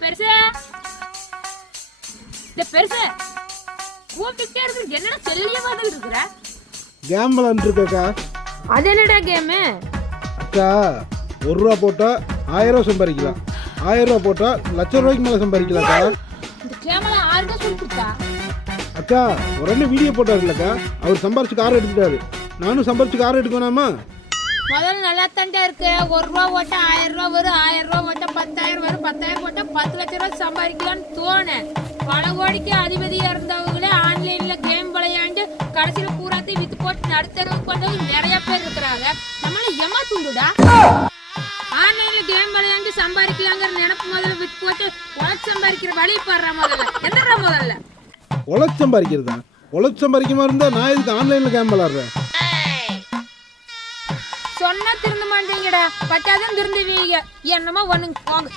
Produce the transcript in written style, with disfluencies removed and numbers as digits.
பெருசு இந்த பெருசு கூப்பிட்டுட்டே இருக்கு, என்னடா செல்லிய மாதிரி இருக்கிற? கேம் விளாண்டுருக்கா. அது என்னடா கேமு? அக்கா, 1 ரூபா போட்டா 1000 ரூபா சம்பாதிக்கலாம், 1000 ரூபா போட்டா லட்சம் ரூபாய்க்கு மேலே சம்பாதிக்கலாம்க்கா. இந்த கேமரா ஆறுதா சொல்லி கொடுத்தா? அக்கா, ஒரு அண்ணன் வீடியோ போட்டாருல்லக்கா, அவர் சம்பாரிச்சு கார் எடுத்துட்டாரு, நானும் சம்பாரிச்சு கார் எடுக்க வேணாமா? முதல்ல நல்லா தாண்டா இருக்கு. 1 ரூபா ஓட்டா 1000 ரூபா வரும், 1000 ரூபா ஓட்டா 10,000 வரும், 10,000 போட்டா 10 லட்சம் ரூபாய் சம்பாதிக்கலாம்னு தோணு. பல கோடிக்கு அதிபதியா இருந்தவங்களே ஆன்லைன்ல கேம் விளையாண்டு கடைசியில பூராத்தையும் வித்து போட்டு நடுத்தரவுக்கு வந்தவங்க நிறைய பேர் இருக்கிறாங்க. நம்மள ஏமாத்துண்டுடா. ஆன்லைன்ல கேம் விளையாண்டு சம்பாதிக்கலாங்கிற நினைப்பு முதல்ல வித்து போட்டு உழைச்சு சம்பாதிக்கிற வழி பாடுற முதல்ல. என்னடா முதல்ல உழைச்சு சம்பாதிக்கிறதா? உழைச்சு சம்பாதிக்க மாதிரி இருந்தா நான் எதுக்கு ஆன்லைன்ல கேம் விளாடுறேன்? சொன்னா திருந்த மாட்டீங்கடா, பட்டாதான் திருந்துவீங்க. என்னமோ ஒண்ணுங்க போங்க.